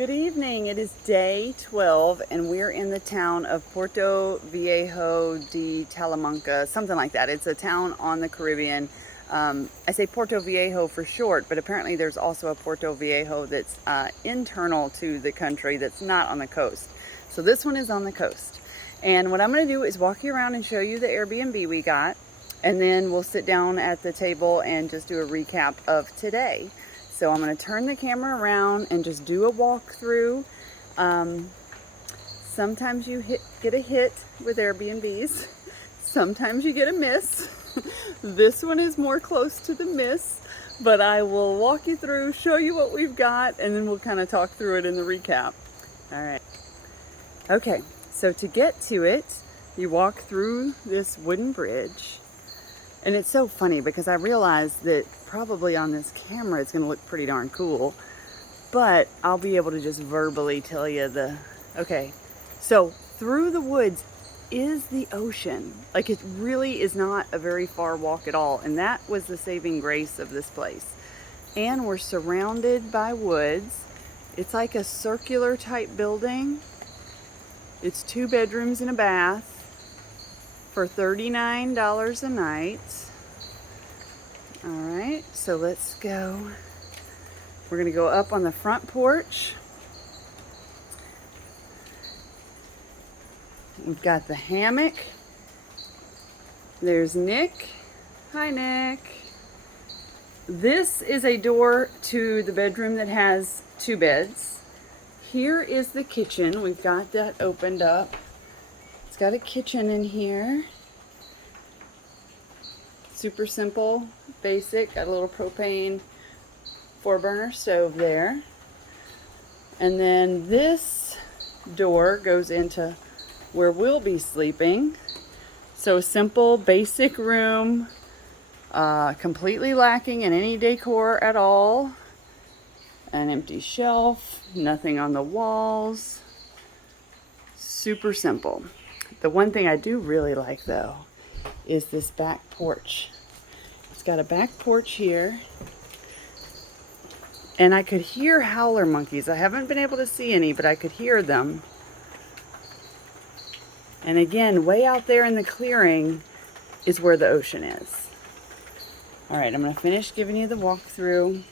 Good evening. It is day 12 and we're in the town of Puerto Viejo de Talamanca, something like that. It's a town on the Caribbean. I say Puerto Viejo for short, but apparently there's also a Puerto Viejo that's internal to the country that's not on the coast. So this one is on the coast. And what I'm going to do is walk you around and show you the Airbnb we got. And then we'll sit down at the table and just do a recap of today. So I'm going to turn the camera around and just do a walkthrough. Sometimes you get a hit with Airbnbs. Sometimes you get a miss. This one is more close to the miss, but I will walk you through, show you what we've got, and then we'll kind of talk through it in the recap. All right. Okay, so to get to it, you walk through this wooden bridge. And it's so funny because I realized that probably on this camera it's going to look pretty darn cool, but I'll be able to just verbally tell you okay. So through the woods is the ocean. Like, it really is not a very far walk at all, and that was the saving grace of this place. And we're surrounded by woods. It's like a circular type building. It's 2 bedrooms and a bath for $39 a night. All right, so let's go. We're gonna go up on the front porch. We've got the hammock. There's Nick. Hi, Nick. This is a door to the bedroom that has 2 beds. Here is the kitchen. We've got that opened up. It's got a kitchen in here. Super simple, basic. Got a little propane 4-burner stove there. And then this door goes into where we'll be sleeping. So simple, basic room, completely lacking in any decor at all. An empty shelf, nothing on the walls. Super simple. The one thing I do really like, though, is this back porch. It's got a back porch here. And I could hear howler monkeys. I haven't been able to see any, but I could hear them. And again, way out there in the clearing is where the ocean is. All right, I'm going to finish giving you the walkthrough.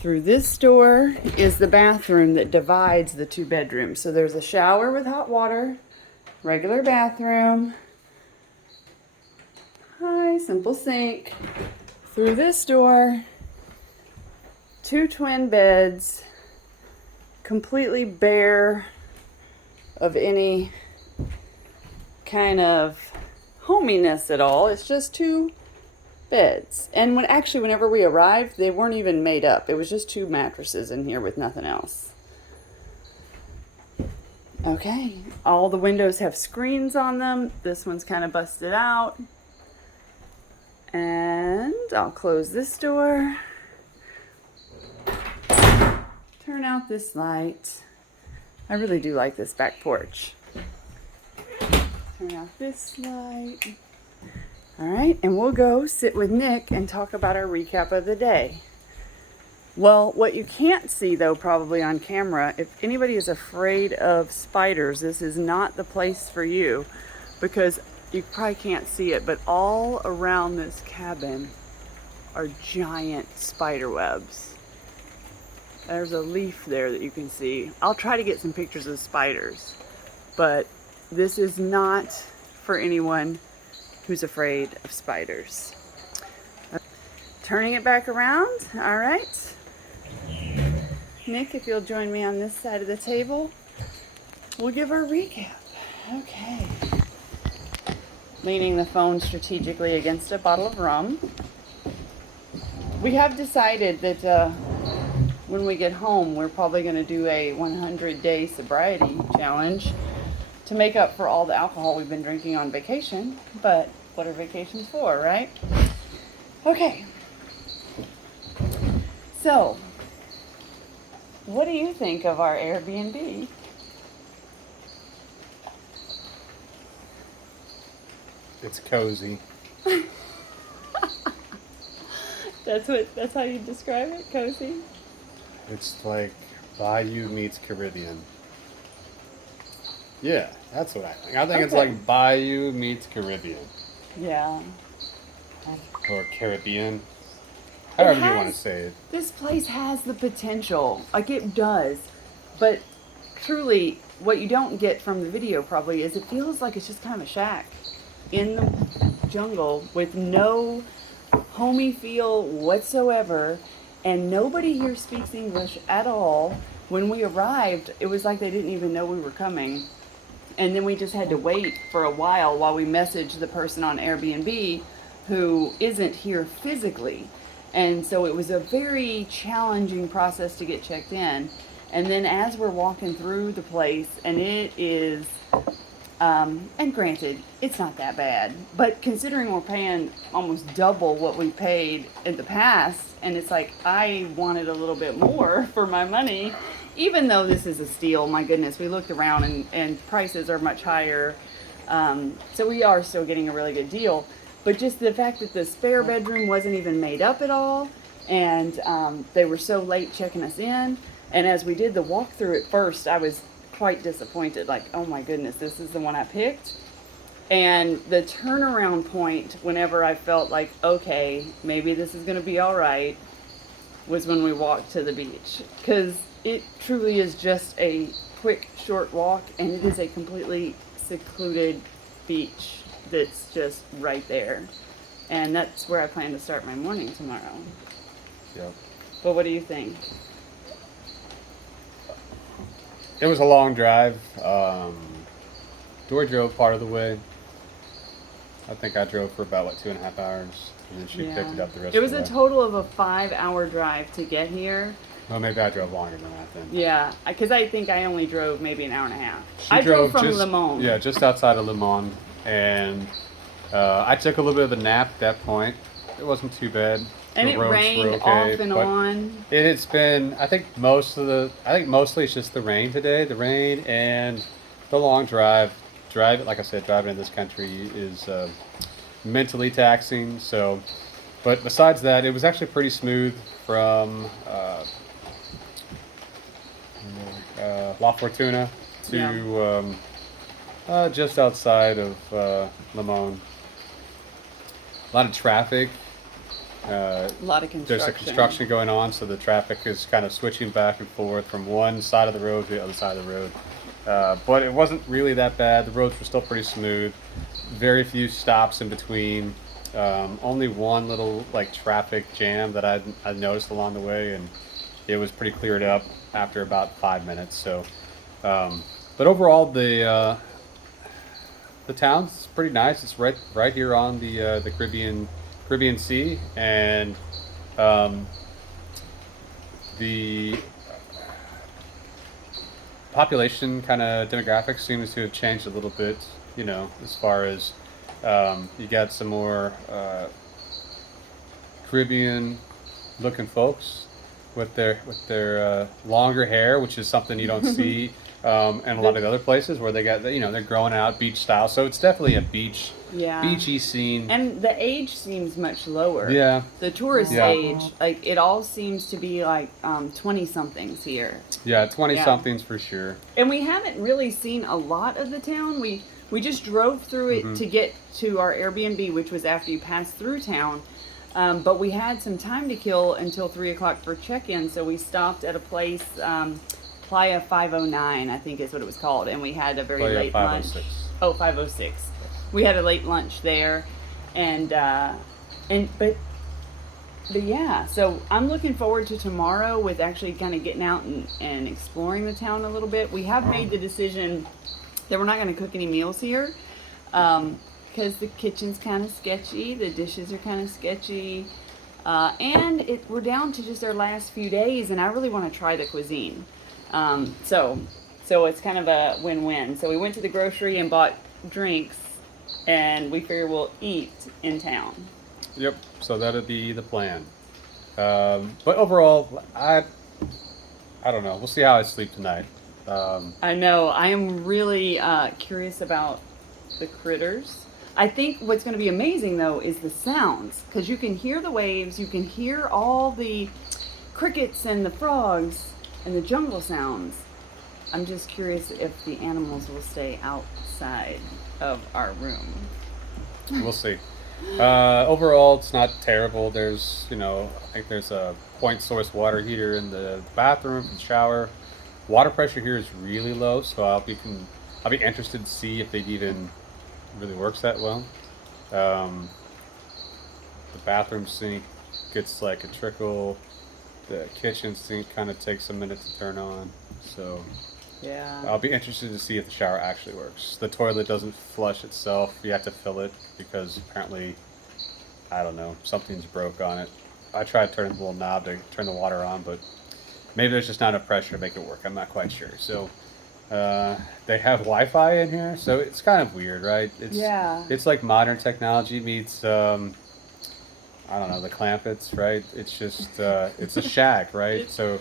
Through this door is the bathroom that divides the 2 bedrooms. So there's a shower with hot water, regular bathroom. Hi, simple sink. Through this door, 2 twin beds, completely bare of any kind of hominess at all. It's just 2 beds. And whenever we arrived, they weren't even made up. It was just 2 mattresses in here with nothing else. Okay, all the windows have screens on them. This one's kind of busted out. And I'll close this door. Turn out this light. I really do like this back porch. Turn out this light. All right, and we'll go sit with Nick and talk about our recap of the day. Well, what you can't see, though, probably on camera, if anybody is afraid of spiders, this is not the place for you, because you probably can't see it, but all around this cabin are giant spider webs. There's a leaf there that you can see. I'll try to get some pictures of spiders, but this is not for anyone who's afraid of spiders. Turning it back around. All right. Nick, if you'll join me on this side of the table, we'll give our recap. Okay. Leaning the phone strategically against a bottle of rum. We have decided that when we get home, we're probably going to do a 100-day sobriety challenge to make up for all the alcohol we've been drinking on vacation. But what are vacations for, right? Okay. So, what do you think of our Airbnb? It's cozy. That's how you describe it, cozy? It's like Bayou meets Caribbean. Yeah, that's what I think. I think it's Okay. like Bayou meets Caribbean. Yeah. Or Caribbean. However you want to say it. This place has the potential. Like it does. But truly, what you don't get from the video probably is it feels like it's just kind of a shack in the jungle with no homey feel whatsoever. And nobody here speaks English at all. When we arrived, it was like they didn't even know we were coming. And then we just had to wait for a while we messaged the person on Airbnb who isn't here physically. And so it was a very challenging process to get checked in. And then as we're walking through the place, and it is, and granted, it's not that bad, but considering we're paying almost double what we paid in the past, and it's like, I wanted a little bit more for my money, even though this is a steal, my goodness, we looked around and prices are much higher. So we are still getting a really good deal. But just the fact that the spare bedroom wasn't even made up at all, and they were so late checking us in. And as we did the walkthrough at first, I was quite disappointed. Like, oh my goodness, this is the one I picked. And the turnaround point, whenever I felt like, okay, maybe this is going to be all right, was when we walked to the beach. Because it truly is just a quick, short walk, and it is a completely secluded beach that's just right there. And that's where I plan to start my morning tomorrow. Yep. But what do you think? It was a long drive. Dory drove part of the way. I think I drove for about 2.5 hours, and then she picked it up the rest It was of the a way. total of a 5-hour drive to get here. Well, maybe I drove longer than that then. Yeah, because I think I only drove maybe an hour and a half. She I drove from just, Le Mans. Yeah, just outside of Le Mans, and I took a little bit of a nap at that point. It wasn't too bad. And The it roads were rained okay, off and but on. It's been, I think mostly it's just the rain today. The rain and the long drive. Like I said, driving in this country is mentally taxing. So, but besides that, it was actually pretty smooth from La Fortuna to just outside of Le Mans. A lot of traffic. A lot of construction. There's a construction going on, so the traffic is kind of switching back and forth from one side of the road to the other side of the road. But it wasn't really that bad. The roads were still pretty smooth. Very few stops in between. Only one little traffic jam that I noticed along the way, and it was pretty cleared up after about 5 minutes. So, but overall, the town's pretty nice. It's right here on the Caribbean Sea, and the population kind of demographics seems to have changed a little bit, as far as you got some more Caribbean looking folks with their longer hair, which is something you don't see in a lot of other places where they got they're growing out beach style. So it's definitely a beachy scene. And the age seems much lower. Yeah. The tourist age, it all seems to be 20-somethings here. Yeah, 20-somethings for sure. And we haven't really seen a lot of the town. We just drove through it to get to our Airbnb, which was after you passed through town. But we had some time to kill until 3 o'clock for check-in, so we stopped at a place, Playa 509, I think is what it was called, and we had a very late 506. lunch. Oh, 506. We had a late lunch there, but yeah, so I'm looking forward to tomorrow with actually kind of getting out and exploring the town a little bit. We have made the decision that we're not going to cook any meals here, because the kitchen's kind of sketchy, the dishes are kind of sketchy, and we're down to just our last few days, and I really want to try the cuisine. So it's kind of a win-win. So we went to the grocery and bought drinks, and we figure we'll eat in town. Yep. So that'd be the plan. But overall, I don't know. We'll see how I sleep tonight. I know. I am really curious about the critters. I think what's going to be amazing, though, is the sounds, because you can hear the waves, you can hear all the crickets and the frogs and the jungle sounds. I'm just curious if the animals will stay outside of our room. We'll see. Overall, it's not terrible. There's, I think there's a point source water heater in the bathroom and shower. Water pressure here is really low, so I'll be interested to see if it even really works that well. The bathroom sink gets like a trickle. The kitchen sink kind of takes a minute to turn on. So Yeah. I'll be interested to see if the shower actually works. The toilet doesn't flush itself. You have to fill it because apparently, I don't know, something's broke on it. I tried turning the little knob to turn the water on, but maybe there's just not enough pressure to make it work. I'm not quite sure. So they have Wi-Fi in here, so it's kind of weird, right? It's like modern technology meets I don't know, the Clampets, right? It's just it's a shack, right? So.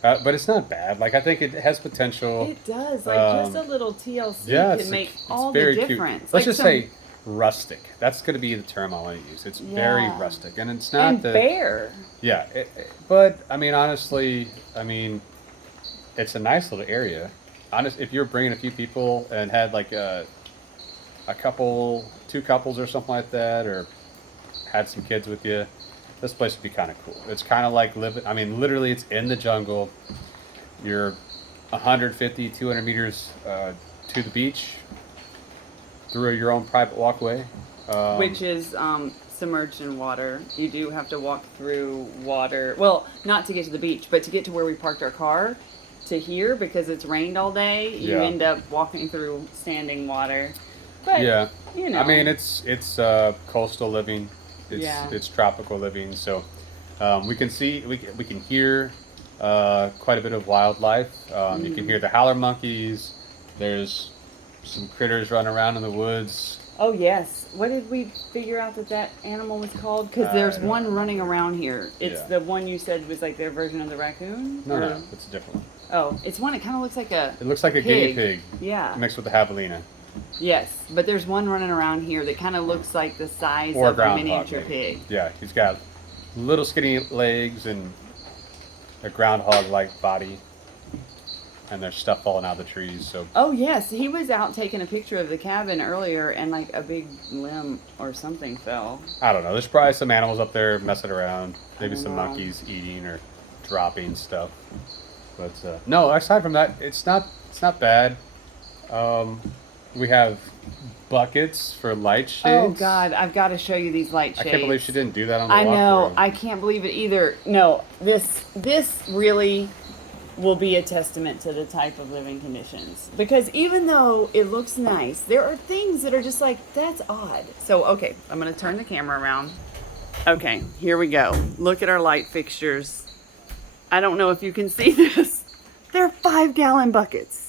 But it's not bad. Like, I think it has potential. It does. Like, just a little TLC can make all the difference. Cute. Let's just say rustic. That's going to be the term I want to use. It's very rustic. And it's not and bare. Yeah. But, I mean, honestly, it's a nice little area. If you're bringing a few people and had, like, a couple, 2 couples or something like that, or had some kids with you, this place would be kind of cool. It's kind of like literally it's in the jungle. You're 150, 200 meters to the beach through your own private walkway. Which is submerged in water. You do have to walk through water. Well, not to get to the beach, but to get to where we parked our car to here, because it's rained all day, you end up walking through standing water. But, it's coastal living. It's tropical living, so we can hear quite a bit of wildlife. You can hear the howler monkeys. There's some critters running around in the woods. Oh yes, what did we figure out that animal was called? Because there's one running around here. It's the one you said was like their version of the raccoon. No, it's a different one. Oh, it's one. It kind of looks like a. It looks like a guinea pig. Yeah. Mixed with the javelina. Yes, but there's one running around here that kind of looks like the size of a miniature pig. Yeah, he's got little skinny legs and a groundhog-like body, and there's stuff falling out of the trees. So. Oh yes, he was out taking a picture of the cabin earlier, and like a big limb or something fell. I don't know. There's probably some animals up there messing around. Maybe some monkeys eating or dropping stuff. But no, aside from that, it's not bad. We have buckets for light shades. Oh God, I've got to show you these light shades. I can't believe she didn't do that on the I know, walkthrough. I can't believe it either. No, this really will be a testament to the type of living conditions. Because even though it looks nice, there are things that are just like, that's odd. So, okay, I'm going to turn the camera around. Okay, here we go. Look at our light fixtures. I don't know if you can see this. They're 5-gallon buckets.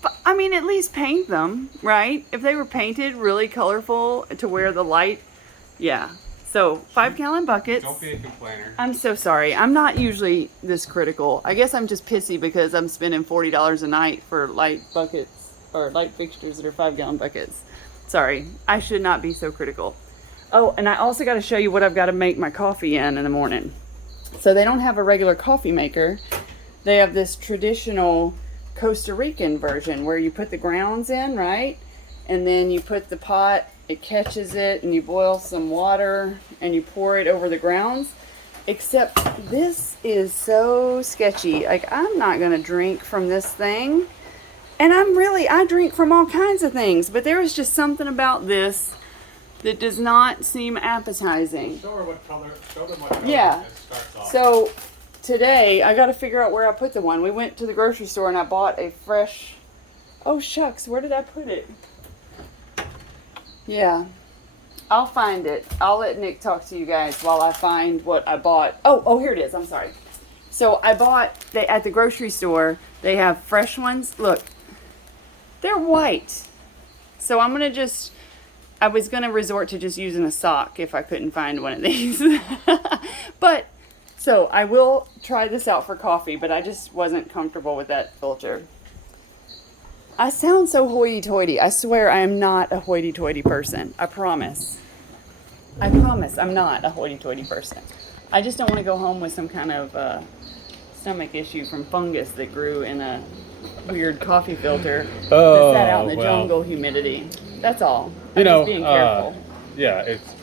But, at least paint them, right? If they were painted really colorful to where the light, yeah. So 5-gallon buckets. Don't be a complainer. I'm so sorry. I'm not usually this critical. I guess I'm just pissy because I'm spending $40 a night for light buckets or light fixtures that are 5-gallon buckets. Sorry. I should not be so critical. Oh, and I also got to show you what I've got to make my coffee in the morning. So they don't have a regular coffee maker. They have this traditional Costa Rican version where you put the grounds in, right? And then you put the pot, it catches it, and you boil some water and you pour it over the grounds. Except this is so sketchy. Like, I'm not gonna drink from this thing. And I drink from all kinds of things, but there is just something about this that does not seem appetizing. Show them what color yeah. it starts off. So today I got to figure out where I put the one. We went to the grocery store and I bought a fresh, oh shucks, where did I put it? Yeah, I'll find it. I'll let Nick talk to you guys while I find what I bought. Oh, here it is. I'm sorry. So I bought, at the grocery store, they have fresh ones. Look, they're white. So I'm going to I was going to resort to just using a sock if I couldn't find one of these. But, so I will try this out for coffee, but I just wasn't comfortable with that filter. I sound so hoity-toity. I swear I am not a hoity-toity person. I promise. I'm not a hoity-toity person. I just don't want to go home with some kind of stomach issue from fungus that grew in a weird coffee filter Oh, that sat out in the well. jungle humidity. That's all. You I'm know, just being careful. yeah, it's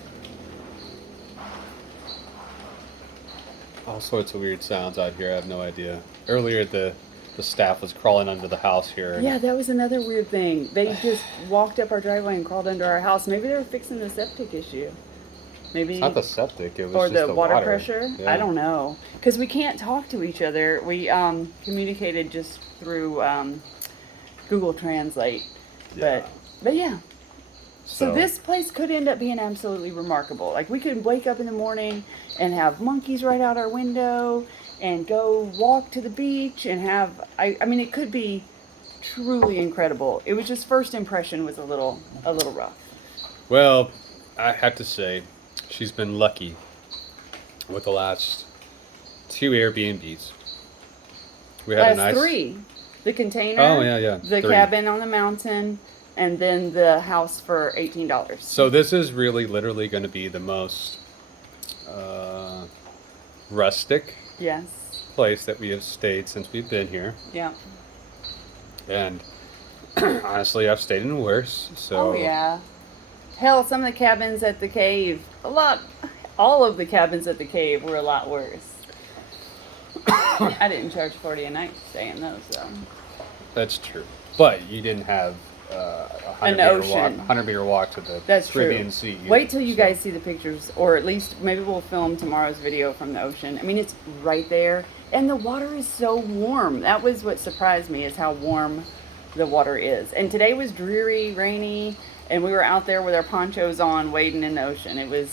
all sorts of weird sounds out here. I have no idea. Earlier, the staff was crawling under the house here. And Yeah, that was another weird thing. They just walked up our driveway and crawled under our house. Maybe they were fixing the septic issue. Maybe it's not the septic. It was or just the water water pressure. Yeah. I don't know, because we can't talk to each other. We communicated just through Google Translate. Yeah. But yeah. So this place could end up being absolutely remarkable. Like, we could wake up in the morning and have monkeys right out our window and go walk to the beach and have, I mean, it could be truly incredible. It was just, first impression was a little rough. Well, I have to say, she's been lucky with the last 2 Airbnbs. We had a nice 3. The container. Oh, yeah. The 3. cabin on the mountain, and then the house for $18. So this is really literally going to be the most rustic Yes. place that we have stayed since we've been here. Yeah. And honestly, I've stayed in worse. So Oh yeah. Hell, some of the cabins at the cave, all of the cabins at the cave were a lot worse. I didn't charge $40 a night to stay in those, though. That's true. But you didn't have a An 100-meter walk to the That's Caribbean true. Sea. either, Wait till you so- guys see the pictures, or at least maybe we'll film tomorrow's video from the ocean. I mean, it's right there, and the water is so warm. That was what surprised me, is how warm the water is. And today was dreary, rainy, and we were out there with our ponchos on, wading in the ocean. It was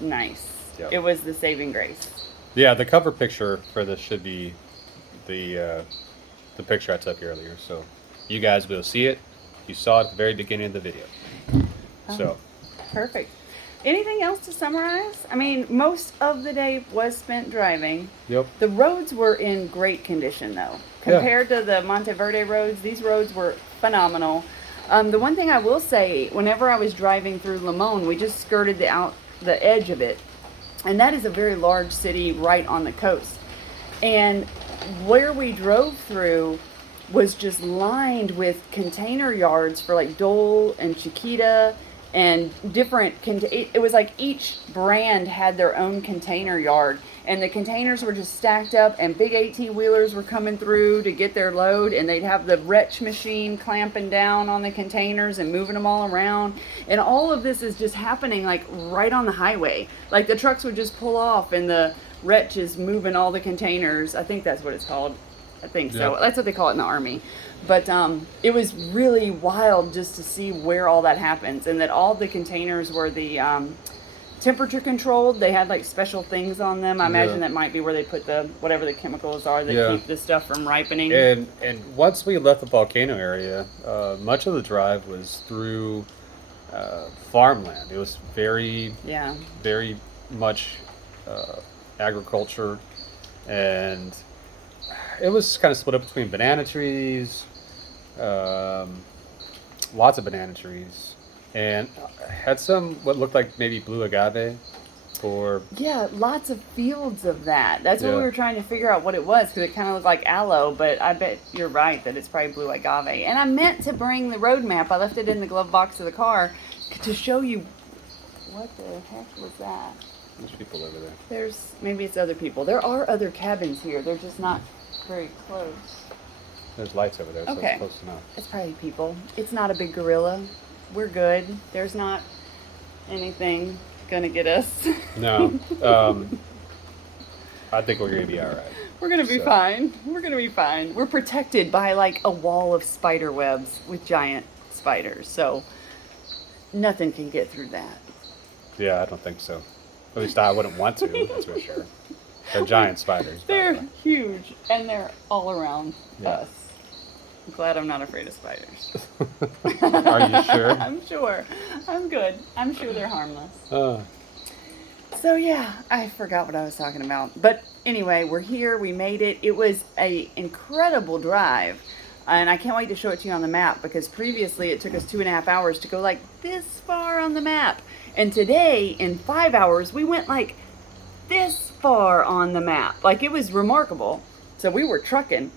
nice. Yep. It was the saving grace. Yeah, the cover picture for this should be the picture I took earlier. So you guys will see it. You saw it at the very beginning of the video. So Perfect. Anything else to summarize? I mean, most of the day was spent driving. Yep. The roads were in great condition, though. Compared to the Monteverde roads, these roads were phenomenal. The one thing I will say, whenever I was driving through Limon, we just skirted the edge of it. And that is a very large city right on the coast. And where we drove through was just lined with container yards for like Dole and Chiquita and different, it was like each brand had their own container yard, and the containers were just stacked up, and big 18-wheelers were coming through to get their load, and they'd have the wrench machine clamping down on the containers and moving them all around. And all of this is just happening like right on the highway. Like, the trucks would just pull off and the wrench is moving all the containers. I think that's what it's called. I think so. Yeah. That's what they call it in the Army. But it was really wild just to see where all that happens, and that all the containers were the temperature controlled. They had like special things on them. I imagine that might be where they put the whatever the chemicals are that keep the stuff from ripening. And once we left the volcano area, much of the drive was through farmland. It was very much agriculture, and it was kind of split up between banana trees, lots of banana trees, and had some what looked like maybe blue agave, or lots of fields of that. That's what we were trying to figure out what it was, because it kind of looked like aloe, but I bet you're right that it's probably blue agave. And I meant to bring the road map. I left it in the glove box of the car to show you. What the heck was that? there's people over there. Maybe it's other people. There are other cabins here. They're just not very close. There's lights over there, so Okay. it's close enough. It's probably people. It's not a big gorilla. We're good. There's not anything gonna get us. No, I think we're gonna be all right. We're gonna be fine. We're gonna be fine. We're protected by like a wall of spider webs with giant spiders, so nothing can get through that. Yeah, I don't think so. At least I wouldn't want to. That's for sure. They're giant spiders. by the They're way. huge, and they're all around Yeah. us. I'm glad I'm not afraid of spiders. Are you sure? I'm sure. I'm good. I'm sure they're harmless. Uh, So yeah, I forgot what I was talking about. But anyway, we're here. We made it. It was an incredible drive. And I can't wait to show it to you on the map, because previously it took us 2.5 hours to go like this far on the map. And today, in 5 hours, we went like this far on the map. Like, it was remarkable. So we were trucking.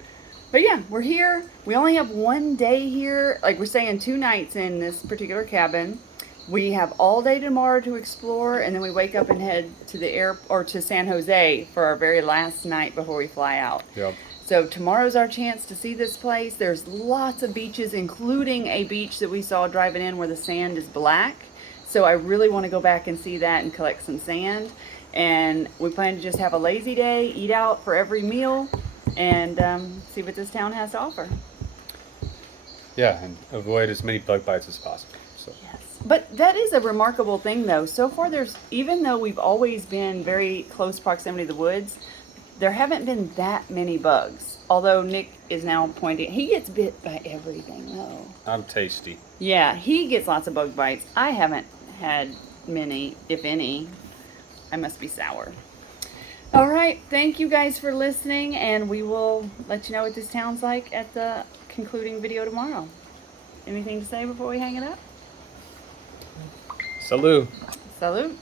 But yeah, we're here. We only have one day here. Like, we're staying 2 nights in this particular cabin. We have all day tomorrow to explore, and then we wake up and head to the to San Jose for our very last night before we fly out. Yep. So tomorrow's our chance to see this place. There's lots of beaches, including a beach that we saw driving in where the sand is black. So I really want to go back and see that and collect some sand. And we plan to just have a lazy day, eat out for every meal, and see what this town has to offer. Yeah, and avoid as many bug bites as possible. So. Yes. But that is a remarkable thing, though. So far, even though we've always been very close proximity to the woods, there haven't been that many bugs. Although Nick is now pointing, he gets bit by everything, though. I'm tasty. Yeah, he gets lots of bug bites. I haven't had many, if any. I must be sour. All right, thank you guys for listening, and we will let you know what this town's like at the concluding video tomorrow. Anything to say before we hang it up? Salud. Salute.